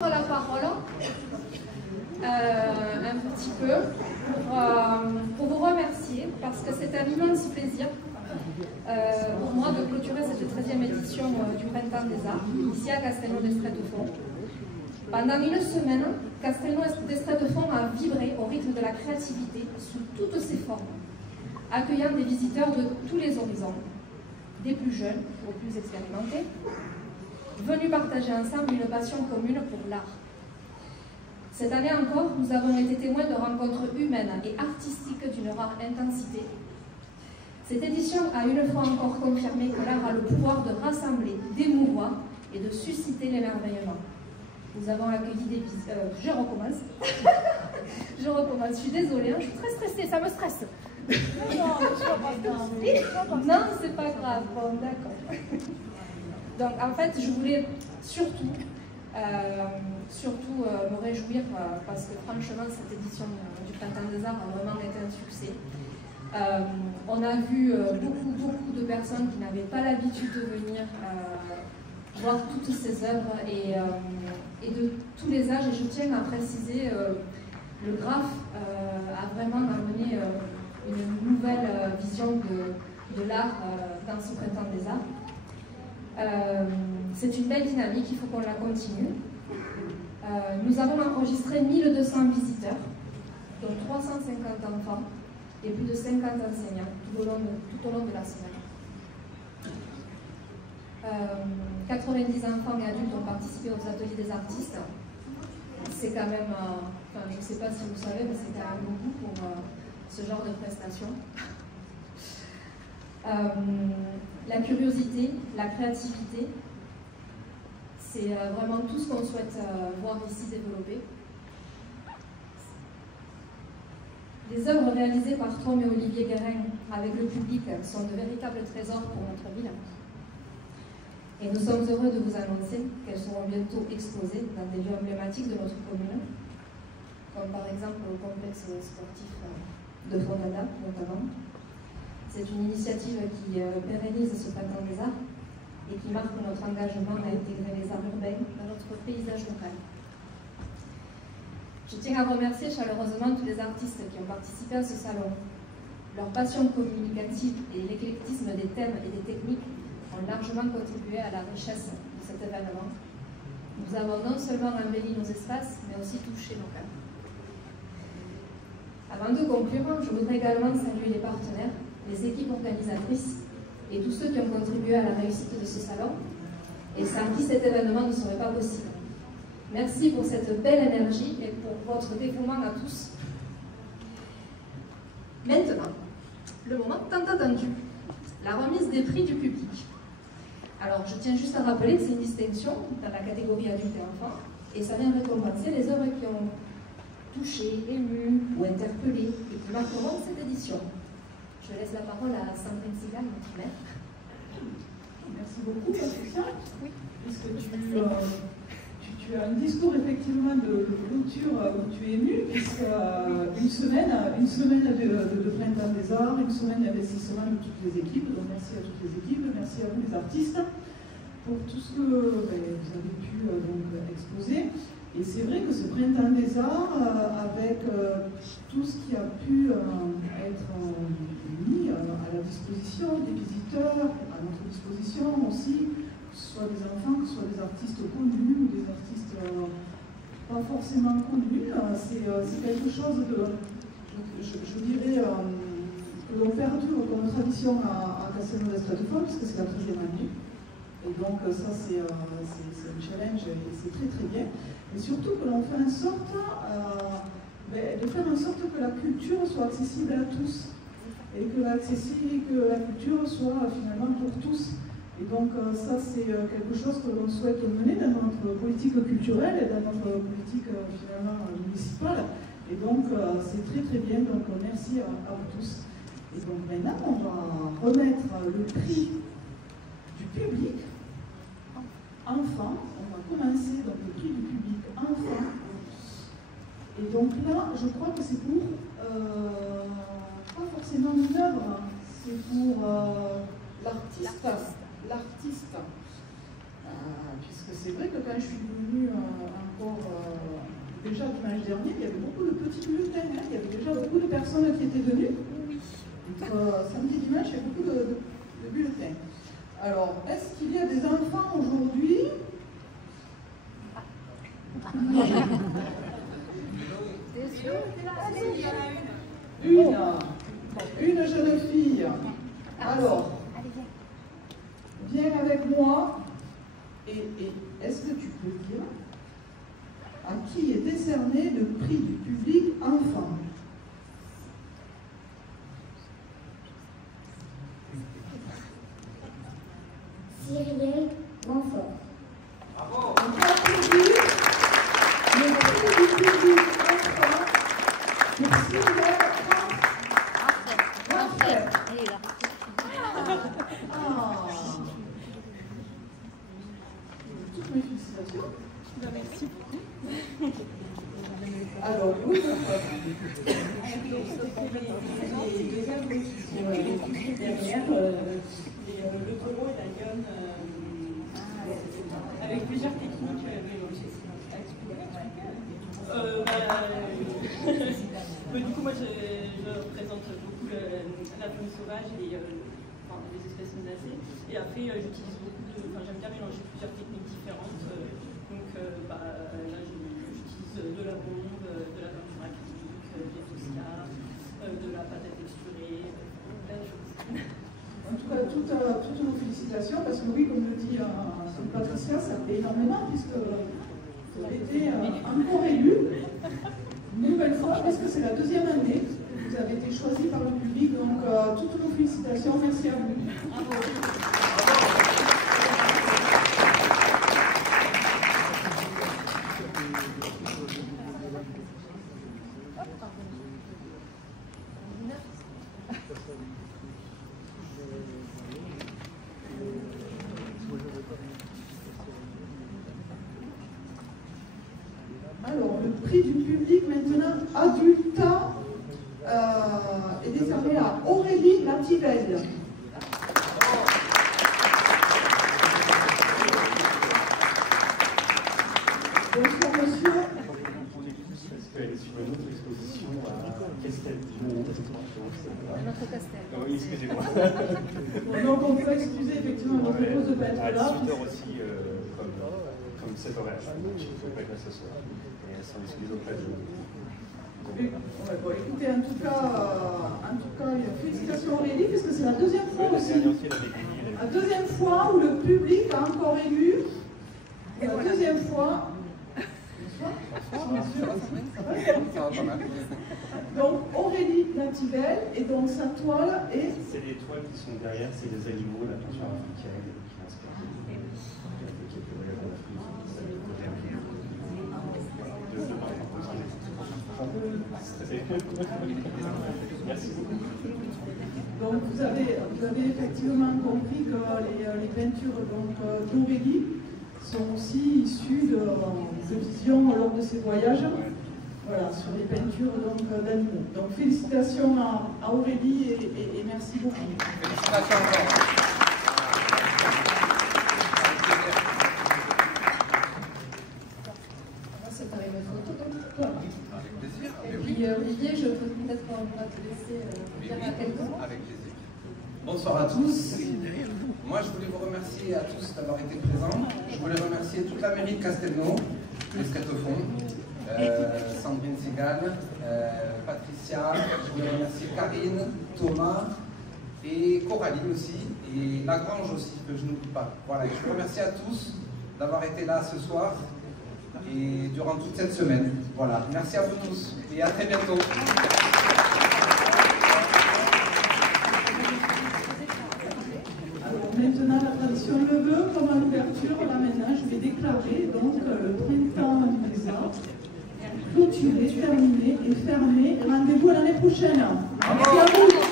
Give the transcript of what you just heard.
La parole un petit peu pour vous remercier parce que c'est un immense plaisir pour moi de clôturer cette 13e édition du Printemps des Arts ici à Castelnau d'Estrétefond. Pendant une semaine, Castelnau d'Estrétefond a vibré au rythme de la créativité sous toutes ses formes, accueillant des visiteurs de tous les horizons, des plus jeunes aux plus expérimentés, venus partager ensemble une passion commune pour l'art. Cette année encore, nous avons été témoins de rencontres humaines et artistiques d'une rare intensité. Cette édition a une fois encore confirmé que l'art a le pouvoir de rassembler, d'émouvoir et de susciter l'émerveillement. Nous avons accueilli des visiteurs... je recommence. Je recommence, je suis désolée, je suis très stressée, ça me stresse. Non, c'est pas grave, bon, d'accord. Donc en fait, je voulais surtout me réjouir parce que franchement, cette édition du Printemps des Arts a vraiment été un succès. On a vu beaucoup de personnes qui n'avaient pas l'habitude de venir voir toutes ces œuvres et de tous les âges. Et je tiens à préciser, le Graphe a vraiment amené une nouvelle vision de l'art dans ce Printemps des Arts. C'est une belle dynamique, il faut qu'on la continue. Nous avons enregistré 1200 visiteurs, dont 350 enfants et plus de 50 enseignants tout au long de la semaine. 90 enfants et adultes ont participé aux ateliers des artistes. C'est quand même, je ne sais pas si vous savez, mais c'est quand même beaucoup pour ce genre de prestations. La curiosité, la créativité, c'est vraiment tout ce qu'on souhaite voir ici développer. Les œuvres réalisées par Tom et Olivier Guérin avec le public sont de véritables trésors pour notre ville. Et nous sommes heureux de vous annoncer qu'elles seront bientôt exposées dans des lieux emblématiques de notre commune, comme par exemple le complexe sportif de Fondada, notamment. C'est une initiative qui pérennise ce Printemps des Arts et qui marque notre engagement à intégrer les arts urbains dans notre paysage local. Je tiens à remercier chaleureusement tous les artistes qui ont participé à ce salon. Leur passion communicative et l'éclectisme des thèmes et des techniques ont largement contribué à la richesse de cet événement. Nous avons non seulement embelli nos espaces, mais aussi touché nos cœurs. Avant de conclure, je voudrais également saluer les partenaires, les équipes organisatrices et tous ceux qui ont contribué à la réussite de ce salon et sans qui cet événement ne serait pas possible. Merci pour cette belle énergie et pour votre dévouement à tous. Maintenant, le moment tant attendu, la remise des prix du public. Alors, je tiens juste à rappeler que c'est une distinction dans la catégorie adultes et enfants et ça vient récompenser les œuvres qui ont touché, ému ou interpellé et qui marqueront cette édition. Je laisse la parole à Sandrine Sigal, notre maire. Merci beaucoup, Patricia. Oui. Puisque tu as un discours effectivement de clôture où tu es émue, puisque une semaine de Printemps des Arts, une semaine d'investissement de toutes les équipes. Donc merci à toutes les équipes, merci à vous les artistes pour tout ce que vous avez pu exposer. Et c'est vrai que ce Printemps des Arts, avec tout ce qui a pu être mis à la disposition des visiteurs, à notre disposition aussi, que ce soit des enfants, que ce soit des artistes connus ou des artistes pas forcément connus, c'est quelque chose de, je dirais, que l'on perdure comme tradition à Castelnau d'Estrétefond, parce que c'est la 13e année. Et donc ça c'est un challenge et c'est très bien. Et surtout que l'on fait en sorte de faire en sorte que la culture soit accessible à tous et que la culture soit finalement pour tous. Et donc ça c'est quelque chose que l'on souhaite mener dans notre politique culturelle et dans notre politique finalement municipale. Et donc c'est très bien, donc merci à vous tous. Et donc maintenant on va remettre le prix du public enfant. On va commencer donc le prix du public enfant. Et donc là, je crois que c'est pour pas forcément une œuvre, c'est pour l'artiste. Puisque c'est vrai que quand je suis venue encore dernier, il y avait beaucoup de petits bulletins. Hein. Il y avait déjà beaucoup de personnes qui étaient venues. Samedi, dimanche, il y a beaucoup de bulletins. Alors, est-ce qu'il y a des enfants aujourd'hui? Une jeune fille. Alors, viens avec moi et est-ce que tu peux dire à qui est décerné le prix du public enfant? Cyrielle Montfort. Bravo. On peut applaudir le prix du public enfant pour Cyrielle Montfort. Toutes mes félicitations. Merci beaucoup. Alors, oui, les deux œuvres qui sont derrière, le taureau et la lionne, avec plusieurs techniques mélangées. Du coup, moi, je représente beaucoup la faune sauvage et les espèces menacées. Et après, j'utilise beaucoup j'aime bien mélanger plusieurs techniques différentes. Là, j'utilise de la bombe, de la peinture acrylique, des Tosca, de la pâte à texturer, plein de choses. En tout cas, toutes nos félicitations, parce que oui, comme le dit Patricia, ça fait énormément, puisque vous avez été encore élu, une nouvelle fois, parce que c'est la deuxième année que vous avez été choisi par le public, donc toutes nos félicitations, merci à vous. Bravo. Alors, le prix du public maintenant adulte est décerné à Aurélie Lativelle. Bonsoir monsieur. Parce qu'elle est sur une autre exposition à Castelnau. Notre Castel. Oui, excusez-moi. Donc on peut excuser effectivement notre pause de pas être À là. 18h aussi, comme cet horaire. Je ne peux pas être là ce soir. Et elles sont excusées auprès de Écoutez, en tout cas, félicitations Aurélie, puisque c'est la deuxième fois aussi. La deuxième fois où le public a encore élu. La deuxième fois. Donc Aurélie Lativelle, et donc sa toile est. C'est les toiles qui sont derrière, c'est les animaux, la peinture africaine qui inspire. Merci beaucoup. Donc vous avez effectivement compris que les peintures d'Aurélie sont aussi issues de visions lors de ses voyages, voilà, sur les peintures d'animaux. Donc félicitations à Aurélie et merci beaucoup. Félicitations encore. C'est pareil, une photo donc toi. Avec plaisir. Et puis Olivier, je peux peut-être on va te laisser dire à quelques mots. Avec plaisir. Bonsoir à tous. Moi, je voulais vous remercier à tous d'avoir été présents. Je voulais remercier toute la mairie de Castelnau, les Scatofons, Sandrine Segal, Patricia. Je voulais remercier Karine, Thomas et Coralie aussi, et Lagrange aussi, que je n'oublie pas. Voilà, je vous remercie à tous d'avoir été là ce soir et durant toute cette semaine. Voilà, merci à vous tous et à très bientôt. Maintenant, la tradition le veut, comme à l'ouverture, là maintenant, je vais déclarer donc le printemps des arts clôturé, terminé et fermé. Rendez-vous à l'année prochaine. Merci à vous.